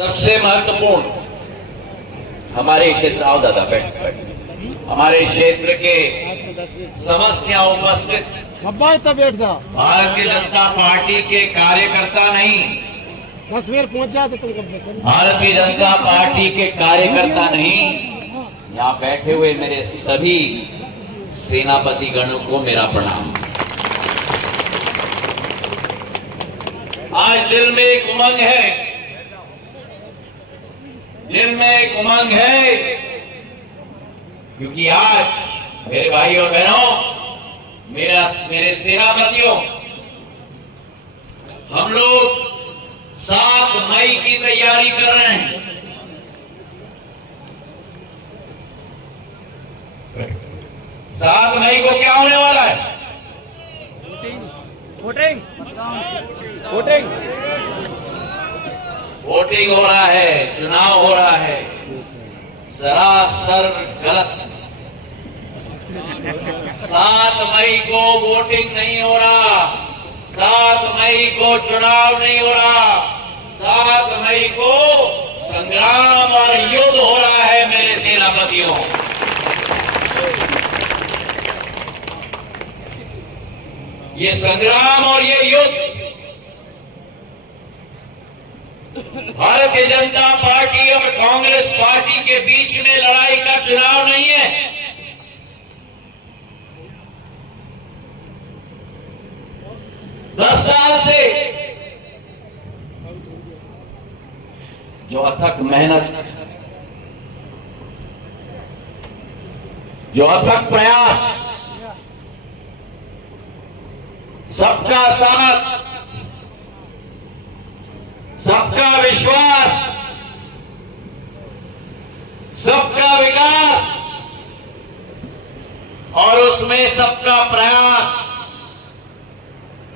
सबसे महत्वपूर्ण हमारे क्षेत्र आओ दादा बैठ हमारे क्षेत्र के समस्या उपस्थित भारतीय जनता पार्टी के कार्यकर्ता नहीं, 10 मिनट पहुंच जाते तुम भारतीय जनता पार्टी के कार्यकर्ता नहीं, यहाँ बैठे हुए मेरे सभी सेनापति गणों को मेरा प्रणाम। आज दिल में एक उमंग है, दिल में एक उमंग है, क्योंकि आज मेरे भाई और बहनों, मेरे सेनापतियों, हम लोग 7 मई की तैयारी कर रहे हैं। 7 मई को क्या होने वाला है? वोटिंग हो रहा है, चुनाव हो रहा है। सरासर गलत। 7 मई को वोटिंग नहीं हो रहा, 7 मई को चुनाव नहीं हो रहा, 7 मई को संग्राम और युद्ध हो रहा है मेरे सेनापतियों। ये संग्राम और ये युद्ध भारतीय जनता पार्टी और कांग्रेस पार्टी के बीच में लड़ाई का चुनाव नहीं है। दस साल से जो अथक मेहनत, जो अथक प्रयास, सबका साथ, सबका विश्वास, सबका विकास और उसमें सबका प्रयास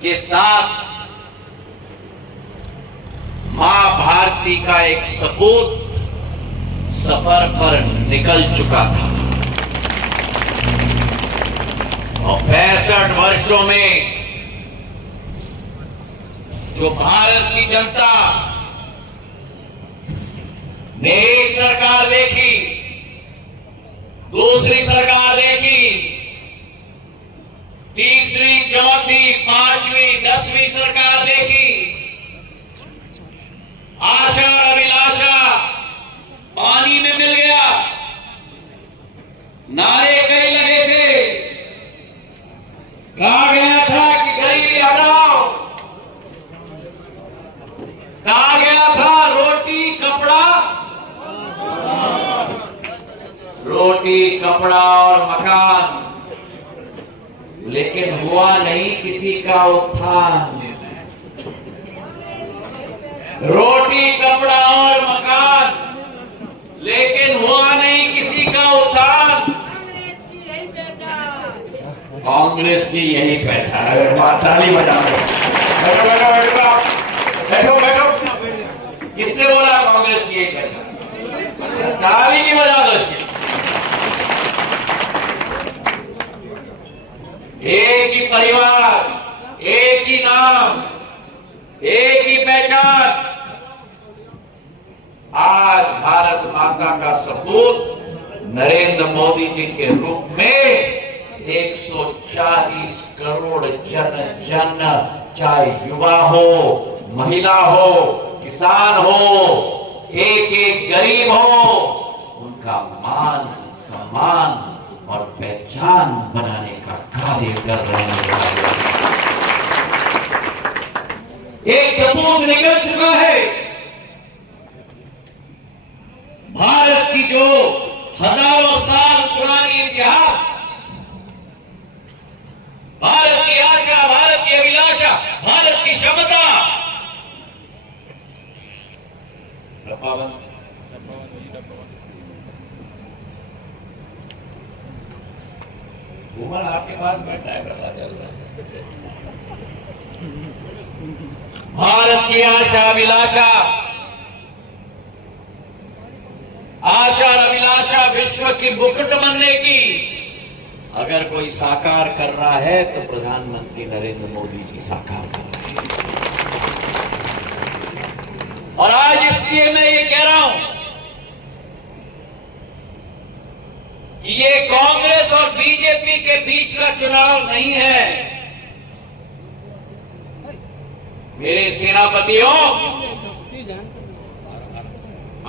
के साथ मां भारती का एक सपूत सफर पर निकल चुका था और 65 वर्षों में जो भारत की जनता ने एक सरकार देखी, दूसरी सरकार देखी, तीसरी, चौथी, 5वीं, 10वीं सरकार देखी, आशा और अभिलाषा पानी में मिल गया। नारे कई लगे थे, कहा गया था कि गरीबी हटाओ, कहा गया था रोटी कपड़ा और मकान, लेकिन हुआ नहीं किसी का उत्थान। रोटी कपड़ा और मकान, लेकिन हुआ नहीं किसी का उत्थान। कांग्रेस की यही पहचान है। ताली बजा बैठो बैठो बैठो बैठो बैठो। किससे बोला कांग्रेस की यही पहचान? ताली की बजा दो। एक ही परिवार, एक ही नाम, एक ही पहचान। आज भारत माता का सपूत नरेंद्र मोदी जी के रूप में 140 करोड़ जन, चाहे युवा हो, महिला हो, किसान हो, एक गरीब हो, उनका मान सम्मान और पहचान बनाने का कार्य कर रहे हैं। एक सपूत निकल चुका है। भारत की जो हजारों साल पुरानी इतिहास, भारत की आशा, भारत की अभिलाषा, भारत की क्षमता, घूमर आपके पास बैठा है, पता चल रहा है। भारत की आशा अभिलाषा, आशा और अभिलाषा विश्व की मुकुट बनने की अगर कोई साकार कर रहा है तो प्रधानमंत्री नरेंद्र मोदी जी साकार कर रहे हैं। और आज इसलिए मैं ये बीजेपी के बीच का चुनाव नहीं है। मेरे सेनापतियों,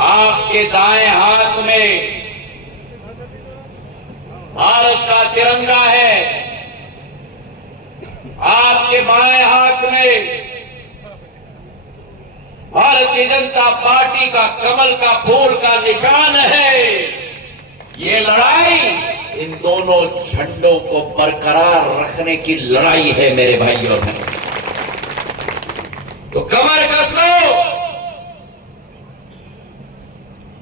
आपके दाएं हाथ में भारत का तिरंगा है, आपके बाएं हाथ में भारतीय जनता पार्टी का कमल का फूल का निशान है। ये लड़ाई इन दोनों झंडों को बरकरार रखने की लड़ाई है मेरे भाइयों ने। तो कमर कस लो,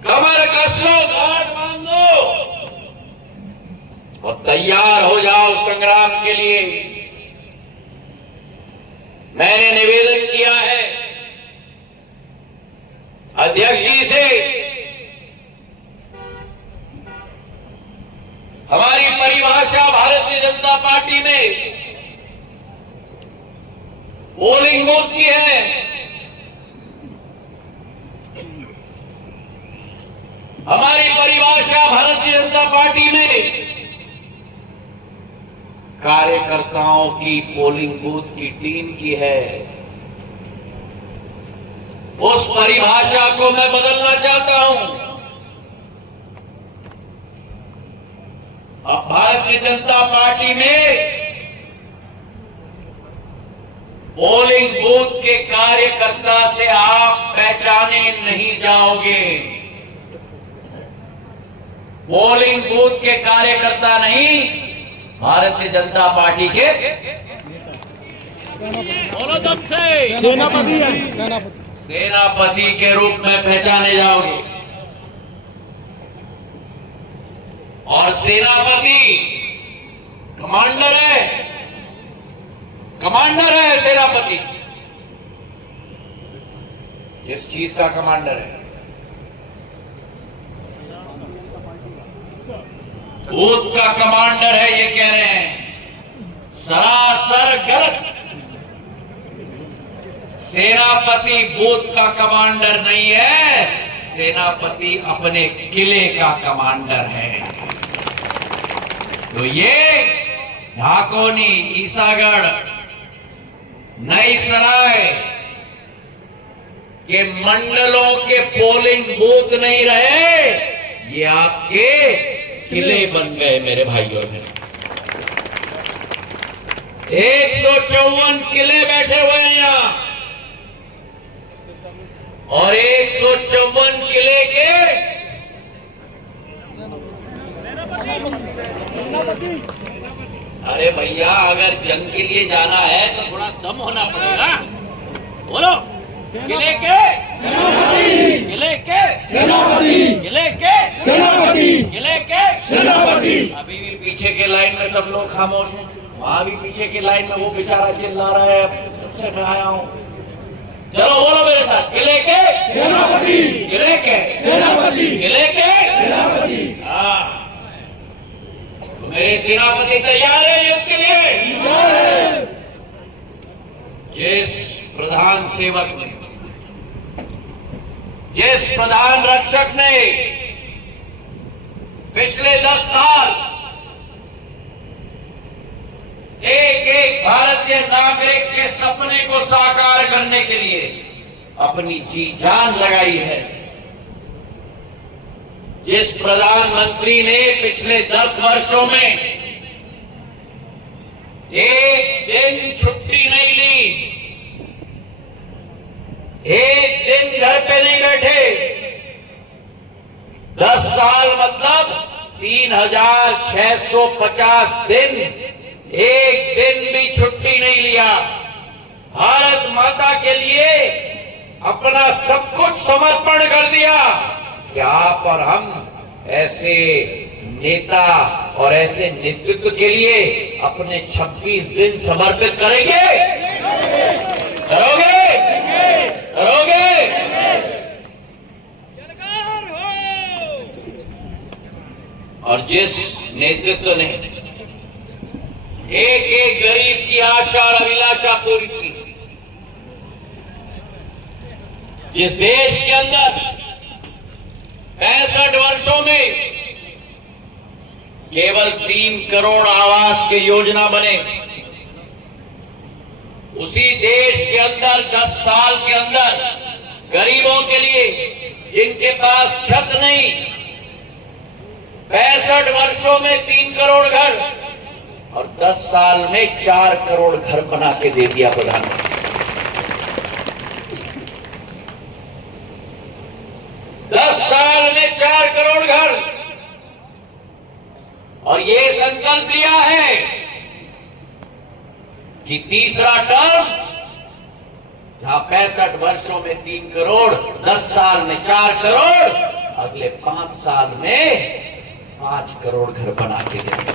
कमर कस लो, गांठ बांध लो और तैयार हो जाओ संग्राम के लिए। मैंने निवेदन किया है अध्यक्ष जी से, हमारी परिभाषा भारतीय जनता पार्टी में पोलिंग बूथ की है। हमारी परिभाषा भारतीय जनता पार्टी में कार्यकर्ताओं की पोलिंग बूथ की टीम की है। उस परिभाषा को मैं बदलना चाहता हूं। अब भारतीय जनता पार्टी में पोलिंग बूथ के कार्यकर्ता से आप पहचाने नहीं जाओगे। पोलिंग बूथ के कार्यकर्ता नहीं, भारतीय जनता पार्टी के बोलो दम से सेनापति के रूप में पहचाने जाओगे। और सेनापति कमांडर है, कमांडर है सेनापति। किस चीज का कमांडर है? बूथ का कमांडर है, ये कह रहे हैं। सरासर गलत। सेनापति बूथ का कमांडर नहीं है, सेनापति अपने किले का कमांडर है। तो ये ढाकोनी, ईसागढ़, नई सराय के मंडलों के पोलिंग बूथ नहीं रहे, ये आपके किले बन गए मेरे भाइयों ने। 154 किले बैठे हुए हैं यहां और 154 किले के अरे भैया, अगर जंग के लिए जाना है तो थोड़ा दम होना पड़ेगा। बोलो, किले के किले के किले के किले के अभी भी पीछे के लाइन में सब लोग खामोश हैं। वहां भी पीछे की लाइन में वो बेचारा चिल्ला रहा है, जब से मैं आया हूं। चलो बोलो मेरे साथ, किले के सेनापति, किले के सेनापति, किले के सेनापति। हाँ, तो मेरे सेनापति तैयार है युद्ध के लिए। जिस प्रधान सेवक ने, जिस प्रधान रक्षक ने पिछले 10 साल एक एक भारतीय नागरिक के सपने को साकार करने के लिए अपनी जी जान लगाई है, जिस प्रधानमंत्री ने पिछले 10 वर्षों में एक दिन छुट्टी नहीं ली, एक दिन घर पे नहीं बैठे, 10 साल मतलब 3650 दिन, एक दिन भी छुट्टी नहीं लिया। भारत माता के लिए अपना सब कुछ समर्पण कर दिया। क्या आप और हम ऐसे नेता और ऐसे नेतृत्व के लिए अपने 26 दिन समर्पित करेंगे? करोगे? करोगे? और जिस नेतृत्व ने एक एक गरीब की आशा और अभिलाषा पूरी की, जिस देश के अंदर 65 वर्षों में केवल 3 करोड़ आवास के योजना बने, उसी देश के अंदर 10 साल के अंदर गरीबों के लिए जिनके पास छत नहीं, 65 वर्षों में 3 करोड़ घर और 10 साल में 4 करोड़ घर बना के दे दिया प्रधानमंत्री। 10 साल में 4 करोड़ घर, और ये संकल्प लिया है कि तीसरा टर्म, जहां 65 वर्षों में 3 करोड़, 10 साल में 4 करोड़, अगले 5 साल में 5 करोड़ घर बना के देंगे।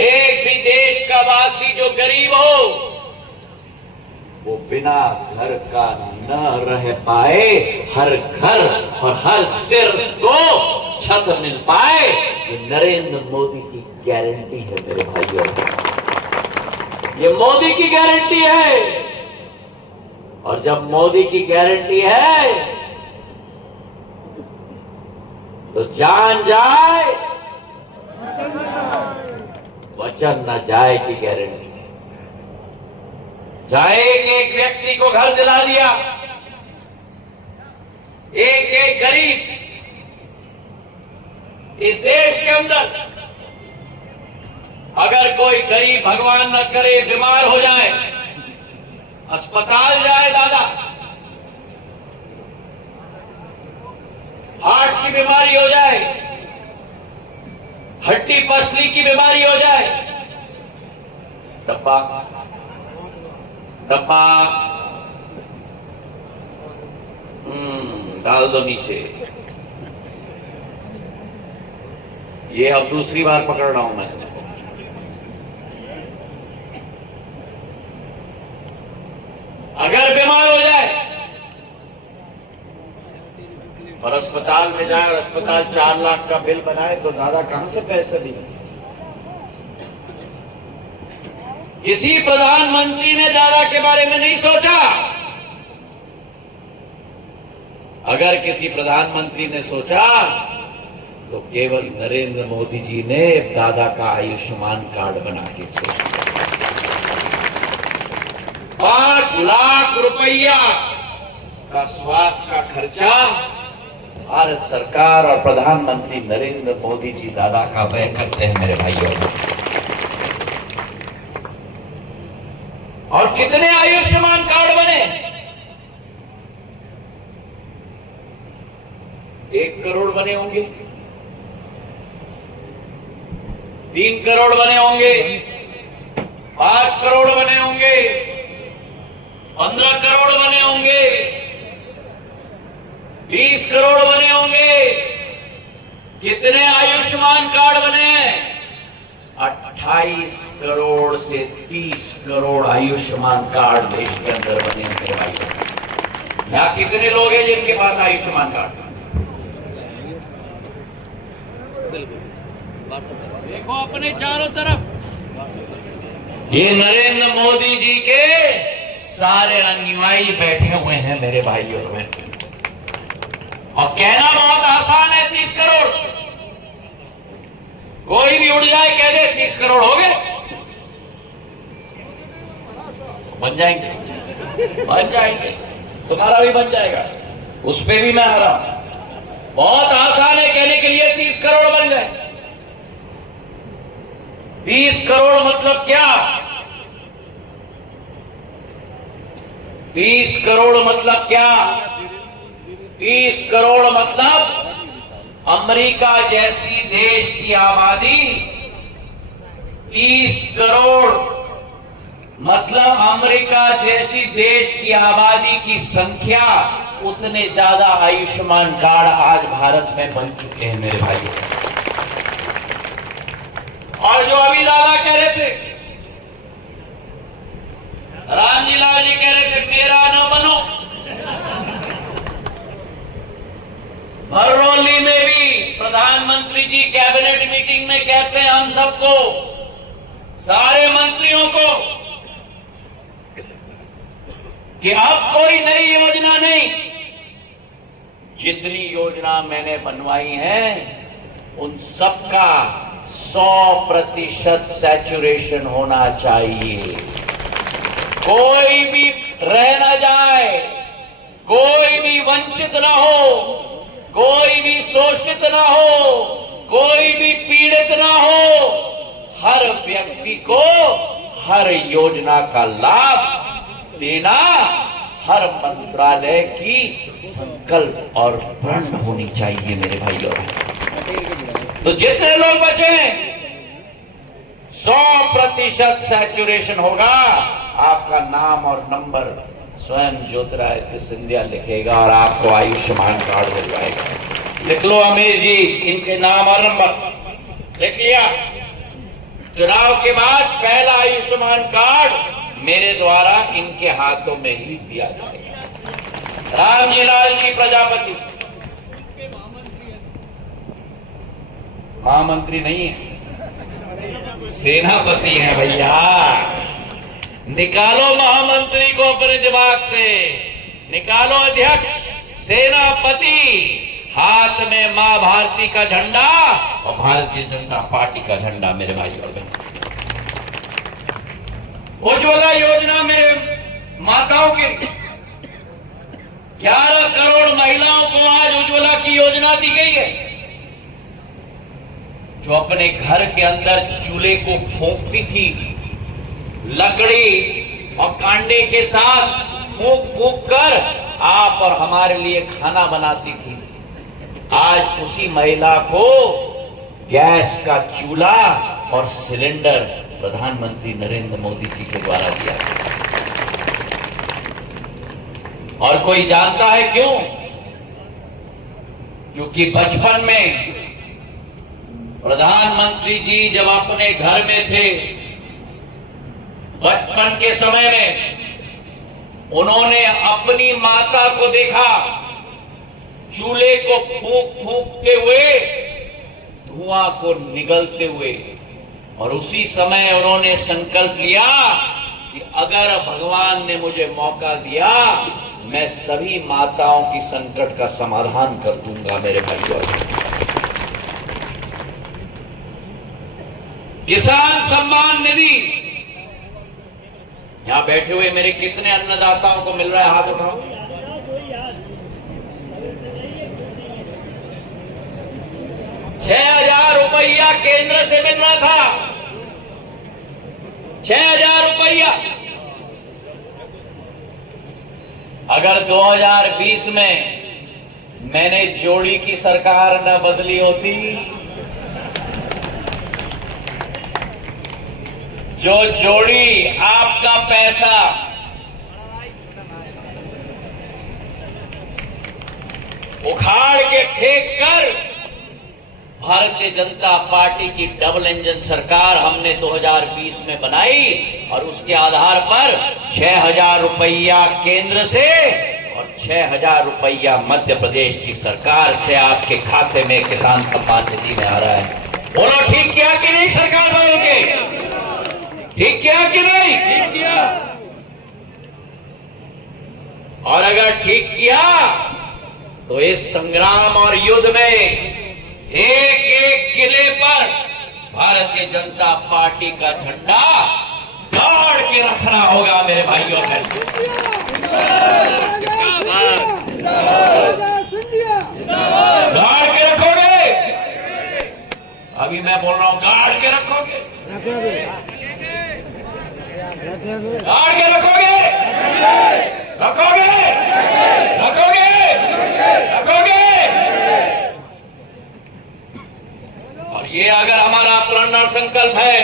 एक भी देश का वासी जो गरीब हो, वो बिना घर का न रह पाए, हर घर और हर सिर को छत मिल पाए, ये नरेंद्र मोदी की गारंटी है मेरे भाइयों। ये मोदी की गारंटी है, और जब मोदी की गारंटी है तो जान जाए वचन न जाए की गारंटी है। चाहे एक व्यक्ति को घर दिला दिया, एक गरीब इस देश के अंदर, अगर कोई गरीब भगवान न करे बीमार हो जाए, अस्पताल जाए, दादा हार्ट की बीमारी हो जाए, हड्डी पसली की बीमारी हो जाए, डब्बा डब्बा डाल दो नीचे। ये अब दूसरी बार पकड़ रहा हूं मैं। अगर बीमार हो जाए और अस्पताल में जाए और अस्पताल 4 लाख का बिल बनाए, तो दादा कहां से पैसे देंगे? किसी प्रधानमंत्री ने दादा के बारे में नहीं सोचा। अगर किसी प्रधानमंत्री ने सोचा तो केवल नरेंद्र मोदी जी ने दादा का आयुष्मान कार्ड बना के सोचा। 5 लाख रुपया का स्वास्थ्य का खर्चा भारत सरकार और प्रधानमंत्री नरेंद्र मोदी जी दादा का व्यय करते हैं मेरे भाइयों। और कितने आयुष्मान कार्ड बने? 1 करोड़ बने होंगे, 3 करोड़ बने होंगे, 5 करोड़ बने होंगे, 15 करोड़ बने होंगे, 20 करोड़ बने होंगे। कितने आयुष्मान कार्ड बने? 28 करोड़ से 30 करोड़ आयुष्मान कार्ड देश के अंदर बने हैं मेरे भाई। यहां कितने लोग हैं जिनके पास आयुष्मान कार्ड? देखो अपने चारों तरफ, ये नरेंद्र मोदी जी के सारे अनुयायी बैठे हुए हैं मेरे भाइयों और बहनों। और कहना बहुत आसान है, 30 करोड़ कोई भी उड़ जाए कह दे 30 करोड़ हो गए, बन जाएंगे, बन जाएंगे, तुम्हारा भी बन जाएगा, उस पे भी मैं आ रहा हूं। बहुत आसान है कहने के लिए 30 करोड़ बन गए। 30 करोड़ मतलब क्या? 30 करोड़ मतलब क्या? 30 करोड़ मतलब अमेरिका जैसी देश की आबादी, 30 करोड़ मतलब अमेरिका जैसी देश की आबादी की संख्या, उतने ज्यादा आयुष्मान कार्ड आज भारत में बन चुके हैं मेरे भाई। और जो अभी दादा कह रहे थे, रामजी लाल जी कह रहे थे मेरा न बनो, बरौली में भी प्रधानमंत्री जी कैबिनेट मीटिंग में कहते हैं हम सबको, सारे मंत्रियों को, कि अब कोई नई योजना नहीं, जितनी योजना मैंने बनवाई है उन सबका 100% सैचुरेशन होना चाहिए। कोई भी रह ना जाए, कोई भी वंचित ना हो, कोई भी शोषित ना हो, कोई भी पीड़ित ना हो। हर व्यक्ति को हर योजना का लाभ देना हर मंत्रालय की संकल्प और प्रण होनी चाहिए मेरे भाइयों। तो जितने लोग बचे 100% सैचुरेशन होगा, आपका नाम और नंबर स्वयं ज्योतिरादित्य सिंधिया लिखेगा और आपको आयुष्मान कार्ड दिलवाएगा। लिख लो अमेश जी, इनके नाम और नंबर लिख लिया। चुनाव के बाद पहला आयुष्मान कार्ड मेरे द्वारा इनके हाथों में ही दिया जाएगा। रामजी लाल जी प्रजापति महामंत्री नहीं है, सेनापति है भैया। निकालो महामंत्री को अपने दिमाग से, निकालो अध्यक्ष, सेनापति, हाथ में मां भारती का झंडा और भारतीय जनता पार्टी का झंडा मेरे भाई और बहन। उज्ज्वला योजना मेरे माताओं के 11 करोड़ महिलाओं को आज उज्ज्वला की योजना दी गई है, जो अपने घर के अंदर चूल्हे को फूंकती थी, लकड़ी और कांडे के साथ फूंक फूंक कर आप और हमारे लिए खाना बनाती थी। आज उसी महिला को गैस का चूल्हा और सिलेंडर प्रधानमंत्री नरेंद्र मोदी जी के द्वारा दिया। और कोई जानता है क्यों? क्योंकि बचपन में प्रधानमंत्री जी जब अपने घर में थे, बचपन के समय में उन्होंने अपनी माता को देखा चूल्हे को फूंक फूंकते हुए, धुआं को निगलते हुए, और उसी समय उन्होंने संकल्प लिया कि अगर भगवान ने मुझे मौका दिया, मैं सभी माताओं की संकट का समाधान कर दूंगा मेरे भाइयों। किसान सम्मान निधि, यहां बैठे हुए मेरे कितने अन्नदाताओं को मिल रहा है? हाथ उठाओ। 6,000 रुपया केंद्र से मिल रहा था, 6,000 रुपया। अगर 2020 में मैंने जोड़ी की सरकार न बदली होती, जो जोड़ी आपका पैसा उखाड़ के फेंक कर भारतीय जनता पार्टी की डबल इंजन सरकार हमने 2020 में बनाई, और उसके आधार पर 6,000 रुपया केंद्र से और 6,000 रुपया मध्य प्रदेश की सरकार से आपके खाते में किसान सम्मान निधि में आ रहा है। बोलो ठीक किया कि नहीं? सरकार बदल के ठीक किया कि नहीं? ठीक किया। और अगर ठीक किया तो इस संग्राम और युद्ध में एक एक किले पर भारतीय जनता पार्टी का झंडा गाड़ के रखना होगा मेरे भाइयों बहन। गाड़ के रखोगे? अभी मैं बोल रहा हूं, गाड़ के रखोगे? गाड़ के रखोगे? रखोगे? रखोगे? रखोगे? और ये अगर हमारा प्रण और संकल्प है,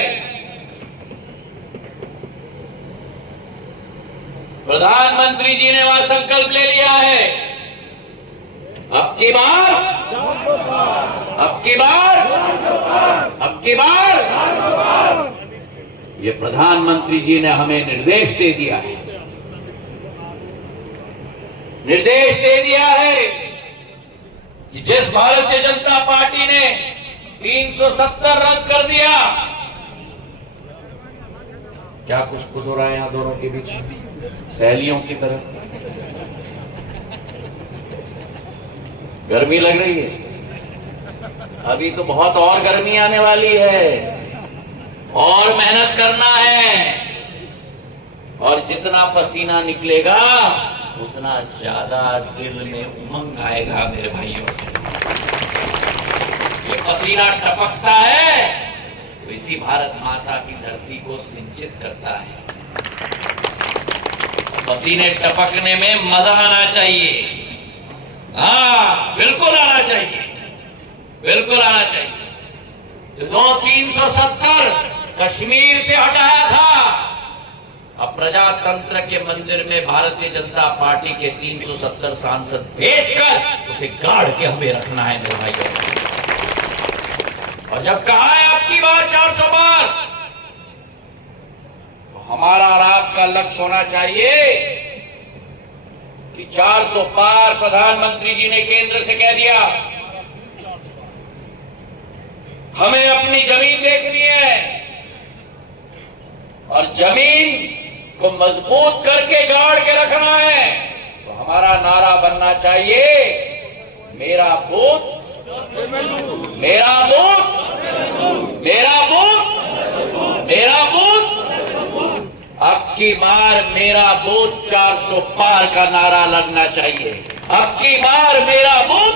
प्रधानमंत्री जी ने वहां संकल्प ले लिया है, अब की बार, अब की बार, अब की बार, ये प्रधानमंत्री जी ने हमें निर्देश दे दिया है, निर्देश दे दिया है कि जिस भारतीय जनता पार्टी ने 370 रद्द कर दिया, क्या कुछ कुछ हो रहा है यहां दोनों के बीच सहेलियों की तरह? गर्मी लग रही है? अभी तो बहुत और गर्मी आने वाली है, और मेहनत करना है, और जितना पसीना निकलेगा उतना ज्यादा दिल में उमंग आएगा मेरे भाइयों। ये पसीना टपकता है तो इसी भारत माता की धरती को सिंचित करता है। पसीने टपकने में मजा आना चाहिए। हाँ, बिल्कुल आना चाहिए, बिल्कुल आना चाहिए। जो 370 कश्मीर से हटाया था, अब प्रजातंत्र के मंदिर में भारतीय जनता पार्टी के 370 सांसद भेजकर उसे गाड़ के हमें रखना है मेरे भाइयों। और जब कहा है आपकी बार 400 पार, तो हमारा और आपका लक्ष्य होना चाहिए कि 400 पार। प्रधानमंत्री जी ने केंद्र से कह दिया हमें अपनी जमीन देखनी है, और जमीन को मजबूत करके गाड़ के रखना है। तो हमारा नारा बनना चाहिए, मेरा बूथ मेरा बूथ मेरा बूथ मेरा बूथ। अब की बार मेरा बूथ 400 पार का नारा लगना चाहिए। अब की बार मेरा बूथ,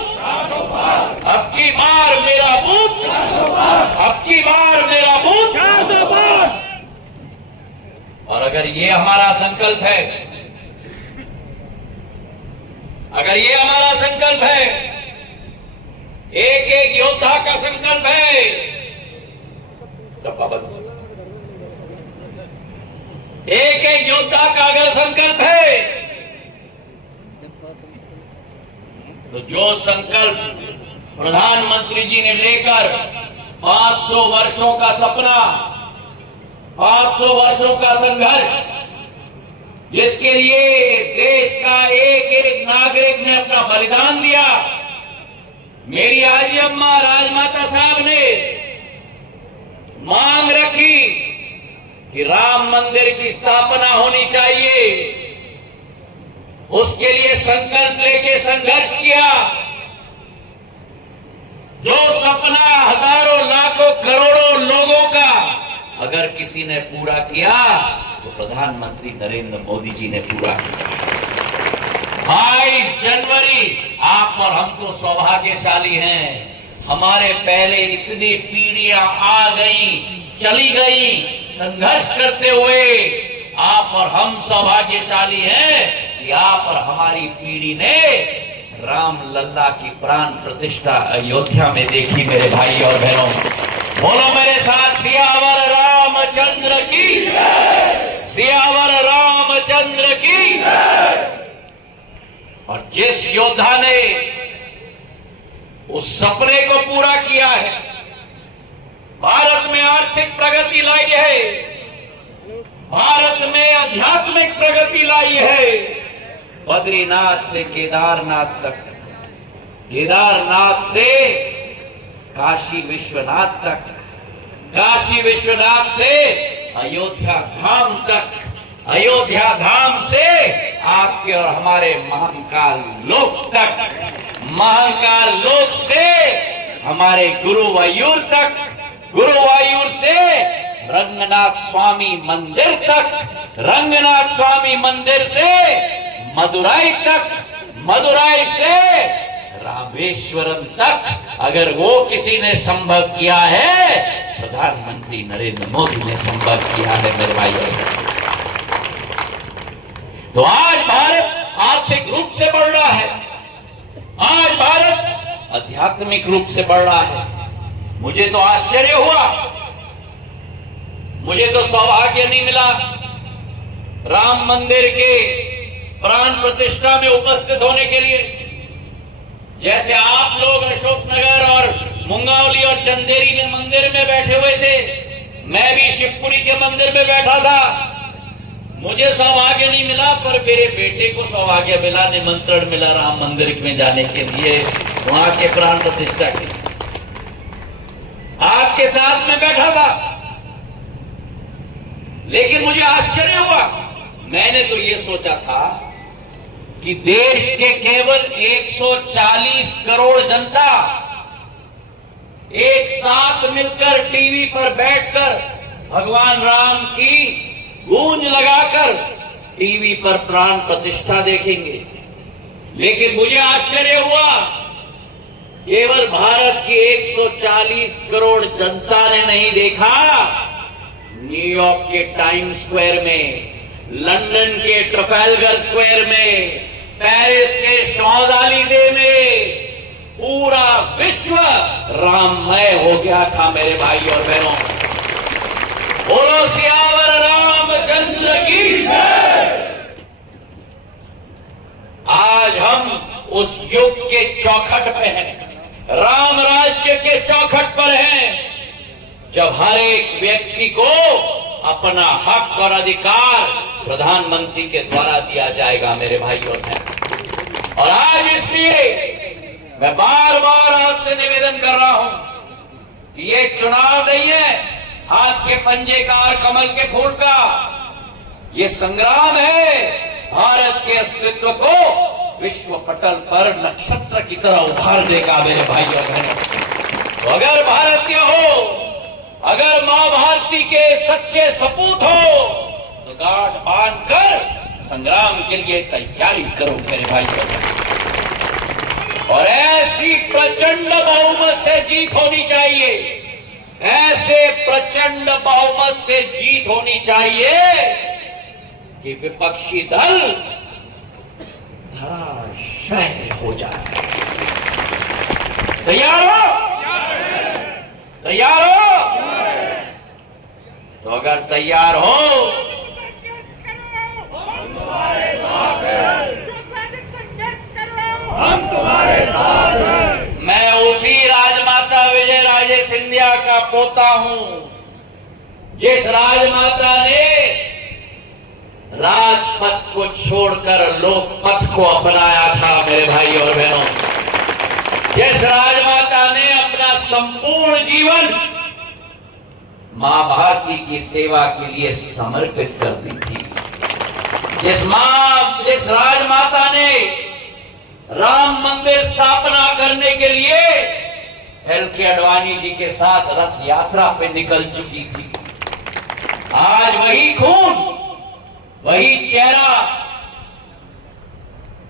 अब की बार मेरा बूथ, अब की बार मेरा बूथ 400 पार। और अगर ये हमारा संकल्प है, अगर ये हमारा संकल्प है, एक एक योद्धा का संकल्प है, एक एक योद्धा का अगर संकल्प है, तो जो संकल्प प्रधानमंत्री जी ने लेकर 500 वर्षों का सपना, 500 वर्षों का संघर्ष, जिसके लिए देश का एक एक नागरिक ने अपना बलिदान दिया। मेरी आजी अम्मा राजमाता साहब ने मांग रखी कि राम मंदिर की स्थापना होनी चाहिए, उसके लिए संकल्प लेके संघर्ष किया। जो सपना हजारों लाखों करोड़ों लोगों का अगर किसी ने पूरा किया तो प्रधानमंत्री नरेंद्र मोदी जी ने पूरा किया। 22 जनवरी, आप और हम तो सौभाग्यशाली हैं। हमारे पहले इतनी पीढ़ियां आ गई, चली गई संघर्ष करते हुए। आप और हम सौभाग्यशाली हैं कि आप और हमारी पीढ़ी ने राम लल्ला की प्राण प्रतिष्ठा अयोध्या में देखी। मेरे भाई और बहनों, बोलो मेरे साथ, सियावर रामचंद्र की, सियावर रामचंद्र की। और जिस योद्धा ने उस सपने को पूरा किया है, भारत में आर्थिक प्रगति लाई है, भारत में आध्यात्मिक प्रगति लाई है, बद्रीनाथ से केदारनाथ तक, केदारनाथ से काशी विश्वनाथ तक, काशी विश्वनाथ से अयोध्या धाम तक, अयोध्या धाम से आपके और हमारे महाकाल लोक तक, महाकाल लोक से हमारे गुरुवायूर तक, गुरुवायूर से रंगनाथ स्वामी मंदिर तक, रंगनाथ स्वामी मंदिर से मदुराई तक, मदुराई से रामेश्वरम तक। अगर वो किसी ने संभव किया है, प्रधानमंत्री नरेंद्र मोदी ने संभव किया है मेरे भाइयों। तो आज भारत आर्थिक रूप से बढ़ रहा है, आज भारत आध्यात्मिक रूप से बढ़ रहा है। मुझे तो आश्चर्य हुआ, मुझे तो सौभाग्य नहीं मिला राम मंदिर के प्राण प्रतिष्ठा में उपस्थित होने के लिए। जैसे आप लोग अशोकनगर और मुंगावली और चंदेरी में मंदिर में बैठे हुए थे, मैं भी शिवपुरी के मंदिर में बैठा था। मुझे सौभाग्य नहीं मिला, पर मेरे बेटे को सौभाग्य मिला, निमंत्रण मिला राम मंदिर में जाने के लिए, वहां के प्राण प्रतिष्ठा के। आपके साथ में बैठा था, लेकिन मुझे आश्चर्य हुआ। मैंने तो ये सोचा था कि देश के केवल 140 करोड़ जनता एक साथ मिलकर टीवी पर बैठकर भगवान राम की गूंज लगाकर टीवी पर प्राण प्रतिष्ठा देखेंगे। लेकिन मुझे आश्चर्य हुआ, केवल भारत की 140 करोड़ जनता ने नहीं देखा, न्यूयॉर्क के टाइम स्क्वायर में, लंदन के ट्रफेलगर स्क्वायर में, पेरिस के शौज़ालीज़े में पूरा विश्व राममय हो गया था मेरे भाई और बहनों। बोलो सियावर रामचंद्र की। आज हम उस युग के चौखट पे हैं, राम राज्य के चौखट पर हैं, जब हर एक व्यक्ति को अपना हक और अधिकार प्रधानमंत्री के द्वारा दिया जाएगा मेरे भाई और बहन। और आज इसलिए मैं बार बार आपसे निवेदन कर रहा हूं कि ये चुनाव नहीं है हाथ के पंजे का और कमल के फूल का, ये संग्राम है भारत के अस्तित्व को विश्व पटल पर नक्षत्र की तरह उभारने का मेरे भाई और बहनों। तो अगर भारतीय हो, अगर मां भारती के सच्चे सपूत हो, तो गांठ बांधकर संग्राम के लिए तैयारी करो मेरे भाई और बहनों। और ऐसी प्रचंड बहुमत से जीत होनी चाहिए, ऐसे प्रचंड बहुमत से जीत होनी चाहिए कि विपक्षी दल धराशायी हो जाए। तैयार हो? तैयार हो? तो अगर तैयार हो, हम तुम्हारे साथ हैं। मैं उसी राजमाता विजय राजे सिंधिया का पोता हूं, जिस राजमाता ने राजपथ को छोड़कर लोकपथ को अपनाया था मेरे भाई और बहनों। जिस राजमाता ने अपना संपूर्ण जीवन मां भारती की सेवा के लिए समर्पित कर दी थी। जिस राजमाता ने राम मंदिर स्थापना करने के लिए एल.के. आडवाणी जी के साथ रथ यात्रा पे निकल चुकी थी। आज वही खून, वही चेहरा,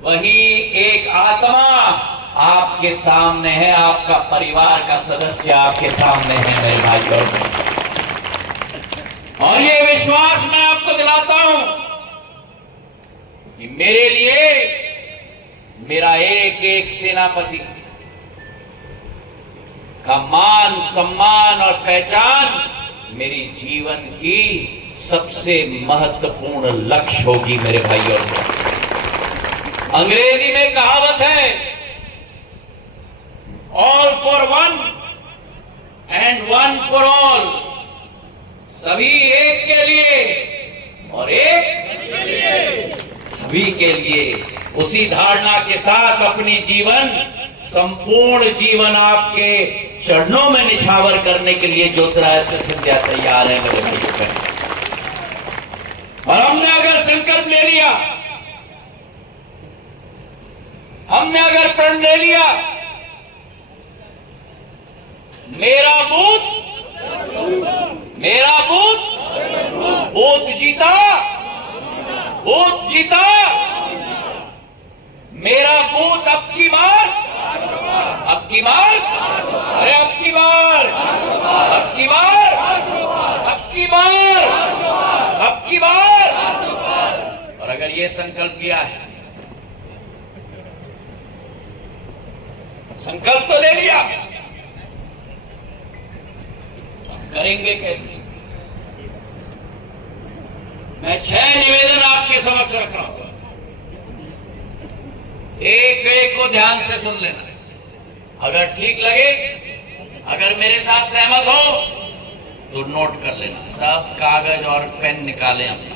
वही एक आत्मा आपके सामने है, आपका परिवार का सदस्य आपके सामने है मेरे भाई और बहन। और ये विश्वास मैं आपको दिलाता हूं कि मेरे लिए मेरा एक एक सेनापति का मान, सम्मान और पहचान मेरी जीवन की सबसे महत्वपूर्ण लक्ष्य होगी मेरे भाई और बहन। अंग्रेजी में कहावत है, all for one and one for all, सभी एक के लिए और एक सभी के लिए। उसी धारणा के साथ अपनी जीवन, संपूर्ण जीवन आपके चरणों में निछावर करने के लिए ज्योतिरादित्य सिंधिया तैयार है मेरे भाई बहन। और हमने अगर संकल्प ले लिया, हमने अगर प्रण ले लिया, मेरा बूथ बूथ जीता, बूथ जीता, मेरा बूथ अब की बार, अब की बार, अरे अब की बार, अब की बार, अब की बार, अब की बार। और अगर ये संकल्प लिया है, संकल्प तो ले लिया, करेंगे कैसे? मैं 6 निवेदन आपके समक्ष रख रहा हूं, एक एक को ध्यान से सुन लेना। अगर ठीक लगे, अगर मेरे साथ सहमत हो तो नोट कर लेना। सब कागज और पेन निकालें अपना।